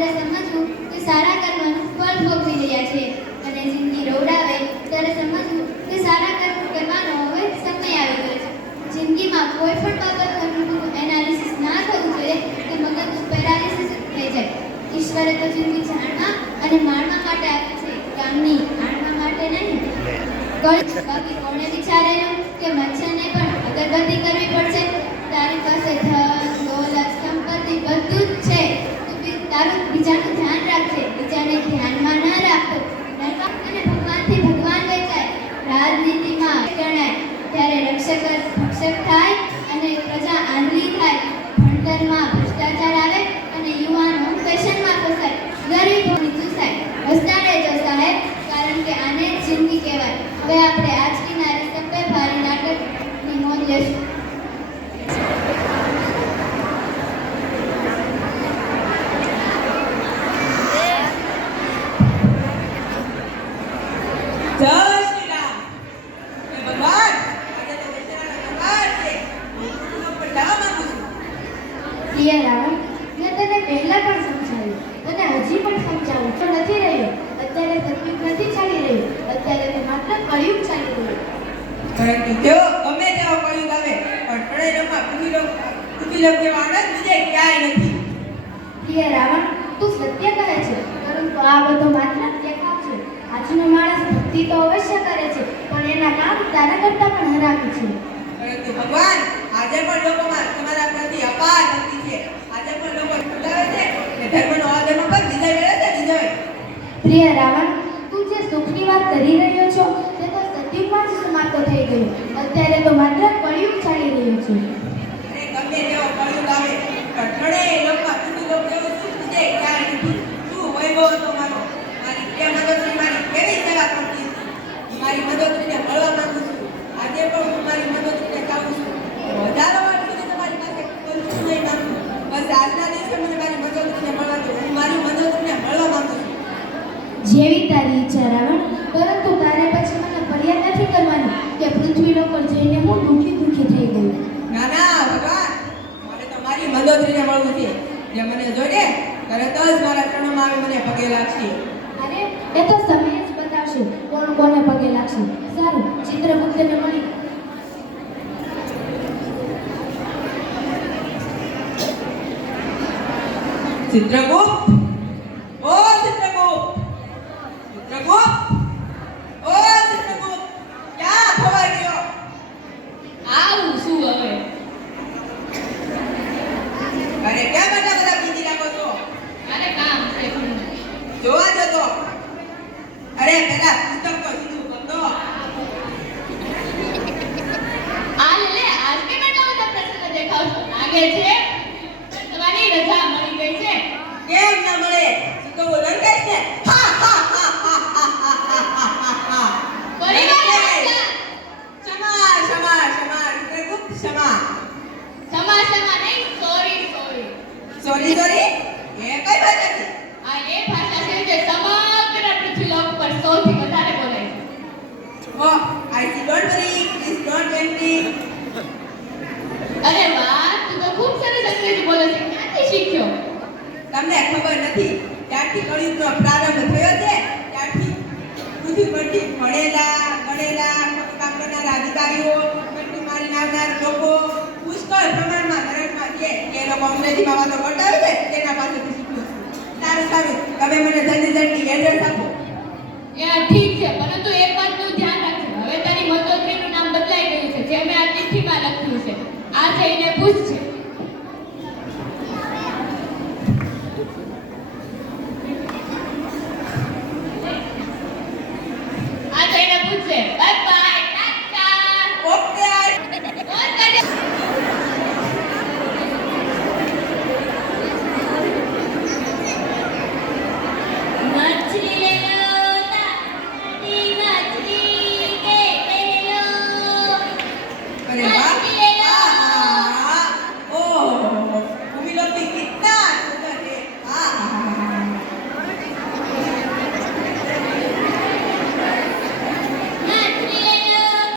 ત્યારે સમજવું કે સારા કર્મનું ફળ ભોગવી રહ્યા છે. અને જિંદગી રોડાવે ત્યારે સમજવું કે સારા કર્મ કરવાનો હવે સમય આવી ગયો છે. જિંદગીમાં કોઈ પણ બાબતનું એનાલિસિસ ના થવું જોઈએ કે મગજનું પેરાલિસિસ થઈ જાય. ઈશ્વરે તો જિંદગી જાણવા અને માણવા માટે આપી છે. કામની આણવા માટે નહીં. બાકી કોણે વિચારેલું કે મચ્છરને પણ અગરબત્તી કરવી પડશે? તારી પાસે sinh thái પરંતુ જો ગમે તેવો કળિયુગ આવે પણ પ્રણયમાં પૃથ્વીલોક પૃથ્વીલોક જેવો આનંદ બીજે ક્યાંય નથી. પ્રિય રાવણ તું સત્ય કહે છે પરંતુ આ બધો માત્ર દેખાવ છે. આજનો માણસ ભક્તિ તો અવશ્ય કરે છે પણ એના કામ તારા કરતાં પણ હરામી છે. પરંતુ ભગવાન આજે પણ લોકોમાં તમારા પ્રતિ અપાર ભક્તિ છે. આજે પણ લોકો બોલાવે છે કે ધર્મનો અધર્મ પર વિજય મેળવે છે વિજય. પ્રિય રાવણ સમાપ્ત થઈ ગયું અત્યારે તો માત્ર કળિયુગ ચાલી રહ્યું છે. ગમે તેવો કળિયુગ આવે પણ લોકમાં પૃથ્વીલોક જેવું સુખ બીજે ક્યાંય નથી શું વૈભવ હતો મારો? મારી પ્રિય મદદની મારી કેવી સેવા કરતી હતી? મારી મદદને મળવા માંગુ છું. આજે પણ હું મારી મદદને ચાહું છું. હજારો વાર સુધી તમારી પાસે કોઈ નહીં માંગુ. બસ આજના દિવસે મને મારી મદદને મળવા દો. હું મારી મદદને મળવા માંગુ છું. જેવી તારી ઈચ્છા રાવણ પરંતુ તારે પછી મને ફરિયાદ નથી કરવાની કે પર જઈને હું દુઃખી દુઃખી થઈ ગયું ના ના ભગવાન મને તમારી મારી મદદને મળવું છે. જે મને જોઈને તરત જ મારા ચરણોમાં આવી મને પગે લાગશે. અરે એ તો સમય જ બતાવશે કોણ કોને પગે લાગશે. સારું ચિત્રગુપ્તને મળી. ચિત્રગુપ્ત ઓ ચિત્રગુપ્ત ચિત્રગુપ્ત ઓ ચિત્રગુપ્ત ક્યાં ખોવાઈ ગયો આવું શું હવે અરે કેમ એટલા બધા બીજી લાગો છો મારે કામ છે ઘરનું. જોવા જતો અરે પેલા પુસ્તક તો સીધું કરતો આ લે આજ કેમ એટલા બધા પ્રસન્ન દેખાવ છો લાગે છે? તમારી રજા મળી ગઈ છે? કેમ ના મળે? શીખવવું લંકેશ ને હા હા હા હા હા હા હા હા હા હા. પરિવાર ક્ષમા ક્ષમા ક્ષમા ચિત્રગુપ્ત ક્ષમા. સમા સમા નહીં સોરી સોરી. Sorry sorry? એ કઈ ભાષા છે આ એ ભાષા છે જે સમગ્ર Oh, I see. Don't worry. Please don't envy. અરે વાહ તું તો ખૂબ સરસ અંગ્રેજી બોલે છે ક્યાંથી શીખ્યો તમને ખબર નથી ત્યારથી કળિયુગનો પ્રારંભ થયો છે ત્યારથી પૃથ્વી પરથી ભણેલા ગણેલા કામ કરનારા અધિકારીઓ કંટકી મારીને આવનાર લોકો પુષ્કળ પ્રમાણમાં નરકમાં છે એ લોકો અંગ્રેજીમાં વાતો કરતા હોય છે તેના પાસેથી શીખ્યું સારું સારું તમે મને જલ્દી જલ્દી એડ્રેસ આપો એ ઠીક છે પરંતુ એક людей не пустив.